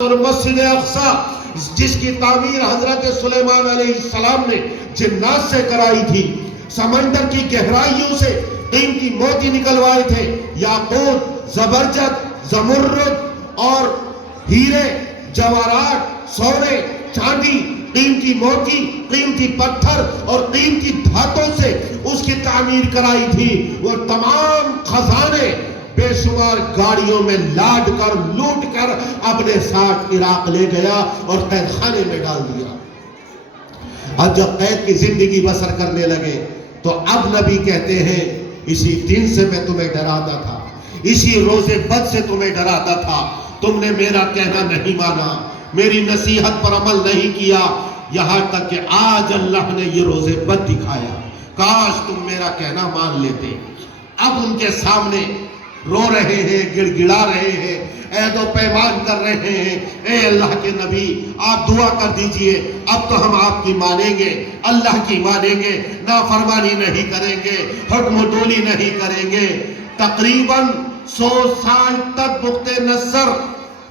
اور مسجد اقصی جس کی تعمیر حضرت سلیمان علیہ السلام نے جنات سے کرائی تھی، سمندر کی گہرائیوں سے قیمتی موتی نکلوائے تھے، یاقوت، زبرجد، زمرد اور ہیرے، جواہرات، سونے، چاندی، قیمتی موتی، قیمتی پتھر اور قیمتی دھاتوں سے اس کی تعمیر کرائی تھی۔ وہ تمام خزانے بے شمار گاڑیوں میں لاد کر لوٹ کر اپنے ساتھ عراق لے گیا اور قید خانے میں ڈال دیا۔ اب جب قید کی زندگی بسر کرنے لگے تو اب نبی کہتے ہیں اسی دن سے میں تمہیں ڈراتا تھا، اسی روز بد سے تمہیں ڈراتا تھا، تم نے میرا کہنا نہیں مانا، میری نصیحت پر عمل نہیں کیا، یہاں تک کہ آج اللہ نے یہ روز بد دکھایا، کاش تم میرا کہنا مان لیتے۔ اب ان کے سامنے رو رہے ہیں، گڑ گڑا رہے ہیں، عہد و پیمان کر رہے ہیں، اے اللہ کے نبی آپ دعا کر دیجئے، اب تو ہم آپ کی مانیں گے، اللہ کی مانیں گے، نافرمانی نہیں کریں گے، حکم تولی نہیں کریں گے۔ تقریباً 100 سال تک بخت نصر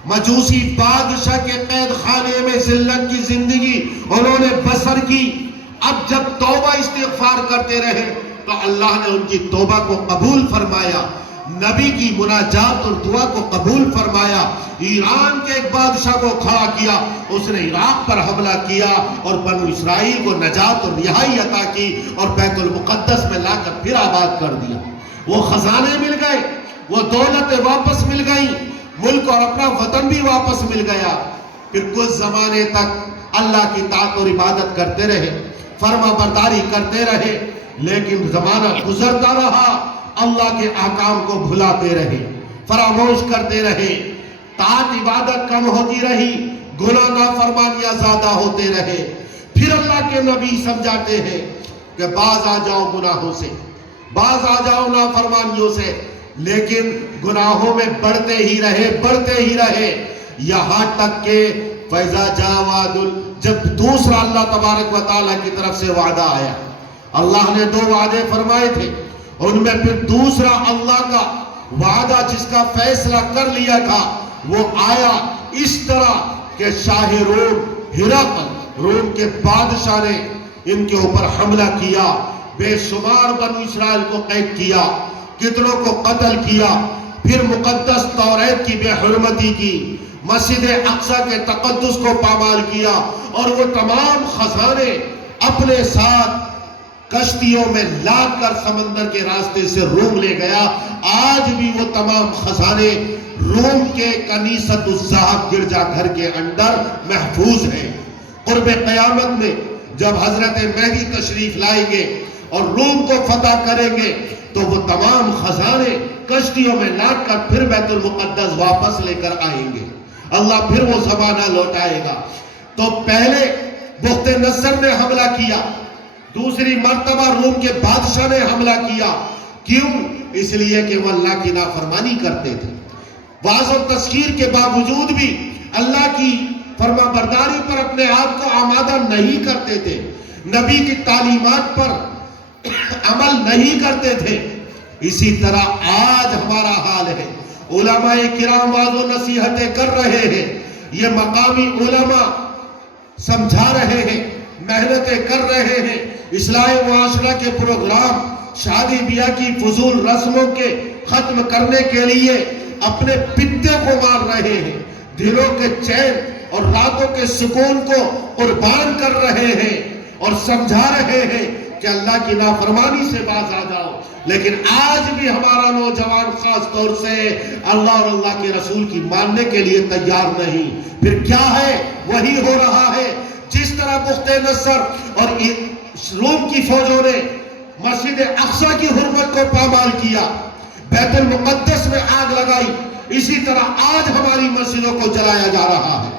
مجوسی بادشاہ کے قید خانے میں ذلت کی زندگی انہوں نے بسر کی۔ اب جب توبہ استغفار کرتے رہے تو اللہ نے ان کی توبہ کو قبول فرمایا، نبی کی مناجات اور دعا کو قبول فرمایا۔ ایران کے ایک بادشاہ کو کھڑا کیا، اس نے عراق پر حملہ کیا اور بنو اسرائیل کو نجات اور رہائی عطا کی اور بیت المقدس میں لا کر پھر آباد کر دیا۔ وہ خزانے مل گئے، وہ دولتیں واپس مل گئیں، ملک اور اپنا وطن بھی واپس مل گیا۔ پھر کچھ زمانے تک اللہ کی طاعت اور عبادت کرتے رہے، فرما برداری کرتے رہے، لیکن زمانہ گزرتا رہا، اللہ کے احکام کو بھلاتے رہے، فراموش کرتے رہے، طاعت عبادت کم ہوتی رہی، گناہ نافرمانیاں زیادہ ہوتے رہے۔ پھر اللہ کے نبی سمجھاتے ہیں کہ باز آ جاؤ گناہوں سے، باز آ جاؤ نافرمانیوں سے، لیکن گناہوں میں بڑھتے ہی رہے، یہاں تک کہ فَإِذَا جَاءَ وَعْدُ، جب دوسرا اللہ تبارک و تعالیٰ کی طرف سے وعدہ آیا، اللہ نے 2 وعدے فرمائے تھے، ان میں پھر دوسرا اللہ کا وعدہ جس کا فیصلہ کر لیا تھا وہ آیا اس طرح کہ شاہ روم ہرقل، روم کے بادشاہ نے ان کے اوپر حملہ کیا، بے شمار بنو اسرائیل کو قید کیا، کتنوں کو قتل کیا، پھر مقدس توریت کی بے حرمتی کی، مسجد اقصی کے تقدس کو پامال کیا، اور وہ تمام خزانے اپنے ساتھ کشتیوں میں لاد کر سمندر کے راستے سے روم لے گیا۔ آج بھی وہ تمام خزانے روم کے کنیست الذہب گرجا گھر کے اندر محفوظ ہیں۔ قرب قیامت میں جب حضرت مہدی تشریف لائیں گے اور روم کو فتح کریں گے تو وہ تمام خزانے کشتیوں میں لاد کر پھر بیت المقدس واپس لے کر آئیں گے، اللہ پھر وہ زمانہ لوٹائے گا۔ تو پہلے بخت نصر نے حملہ کیا، دوسری مرتبہ روم کے بادشاہ نے حملہ کیا، کیوں؟ اس لیے کہ وہ اللہ کی نافرمانی کرتے تھے، واعظ و تذکیر کے باوجود بھی اللہ کی فرما برداری پر اپنے آپ کو آمادہ نہیں کرتے تھے، نبی کی تعلیمات پر عمل نہیں کرتے تھے۔ اسی طرح آج ہمارا حال ہے، علماء کرام واعظ و نصیحتیں کر رہے ہیں، یہ مقامی علماء سمجھا رہے ہیں، محنتیں کر رہے ہیں، اصلاح معاشرہ کے پروگرام، شادی بیاہ کی فضول رسموں کے ختم کرنے کے لیے اپنے پتے کو مار رہے ہیں، دلوں کے چین اور راتوں کے سکون کو قربان کر رہے ہیں اور سمجھا رہے ہیں کہ اللہ کی نافرمانی سے باز آ جاؤ۔ لیکن آج بھی ہمارا نوجوان خاص طور سے اللہ اور اللہ کے رسول کی ماننے کے لیے تیار نہیں۔ پھر کیا ہے؟ وہی ہو رہا ہے جس طرح بخت نصر اور روم کی فوجوں نے مسجد اقصی کی حرمت کو پامال کیا، بیت المقدس میں آگ لگائی، اسی طرح آج ہماری مسجدوں کو جلایا جا رہا ہے،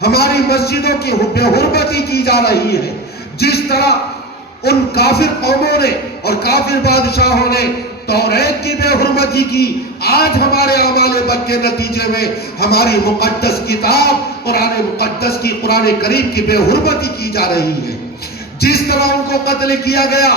ہماری مسجدوں کی بے حرمتی کی جا رہی ہے۔ جس طرح ان کافر قوموں نے اور کافر بادشاہوں نے توریت کی بے حرمتی کی، آج ہمارے اعمال بد کے نتیجے میں ہماری مقدس کتاب قرآن مقدس کی، قرآن کریم کی بے حرمتی کی جا رہی ہے۔ جس طرح ان کو قتل کیا گیا،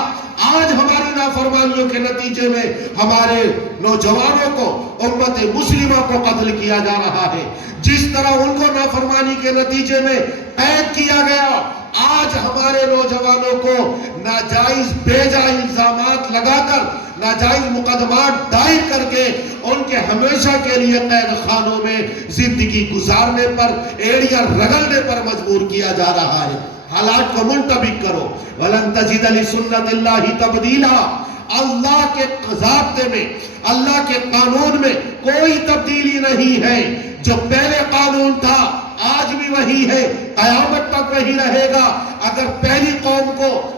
آج ہماری نافرمانیوں کے نتیجے میں ہمارے نوجوانوں کو، امت مسلمہ کو قتل کیا جا رہا ہے، جس طرح ان کو نافرمانی کے نتیجے میں قید کیا گیا، آج ہمارے نوجوانوں کو ناجائز بیجا الزامات لگا کر، ناجائز مقدمات دائر کر کے ان کے ہمیشہ کے لیے قید خانوں میں زندگی گزارنے پر، ایڑیاں رگڑنے پر مجبور کیا جا رہا ہے۔ حالات کو منطبق کرو، وَلَن تَجِدَ لِسُنَّتِ اللَّهِ تَبْدِيلًا، اللہ کے ضابطے میں، اللہ کے قانون میں کوئی تبدیلی نہیں ہے۔ جو پہلے قانون تھا آج بھی وہی ہے، قیامت تک وہی رہے گا۔ اگر پہلی قوم کو،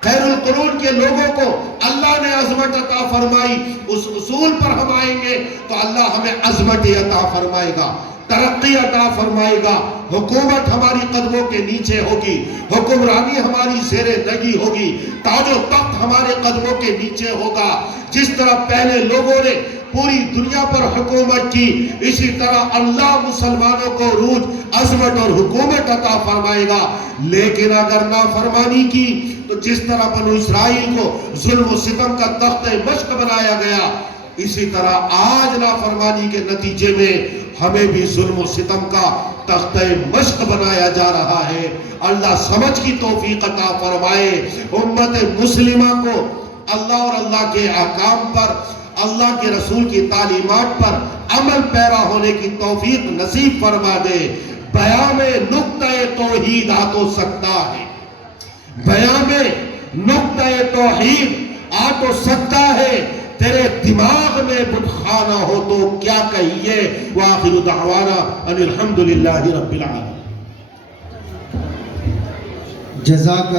خیر القرون کے لوگوں کو اللہ نے عظمت عطا فرمائی، اس اصول پر ہم آئیں گے تو اللہ ہمیں عظمت عطا فرمائے گا، ترقی عطا فرمائے گا، حکومت ہماری قدموں کے نیچے ہوگی، حکمرانی ہماری زیر نگی ہوگی، تاج و تخت ہمارے قدموں کے نیچے ہوگا۔ جس طرح پہلے لوگوں نے پوری دنیا پر حکومت کی، اسی طرح اللہ مسلمانوں کو عروج، عظمت اور حکومت عطا فرمائے گا۔ لیکن اگر نافرمانی کی تو جس طرح بنو اسرائیل کو ظلم و ستم کا تخت مشق بنایا گیا، اسی طرح آج نافرمانی کے نتیجے میں ہمیں بھی ظلم و ستم کا تخت مشق بنایا جا رہا ہے۔ اللہ سمجھ کی توفیق عطا فرمائے، امت مسلمہ کو اللہ اور اللہ کے احکام پر، اللہ کے رسول کی تعلیمات پر عمل پیرا ہونے کی توفیق نصیب فرما دے۔ بیان میں نقطہ توحید آ تو سکتا ہے، بیان میں نقطہ توحید آ تو سکتا ہے، تیرے دماغ میں بتخانہ ہو تو کیا کہیے۔ وآخر دعوانا ان الحمدللہ رب العالمین۔ جزاک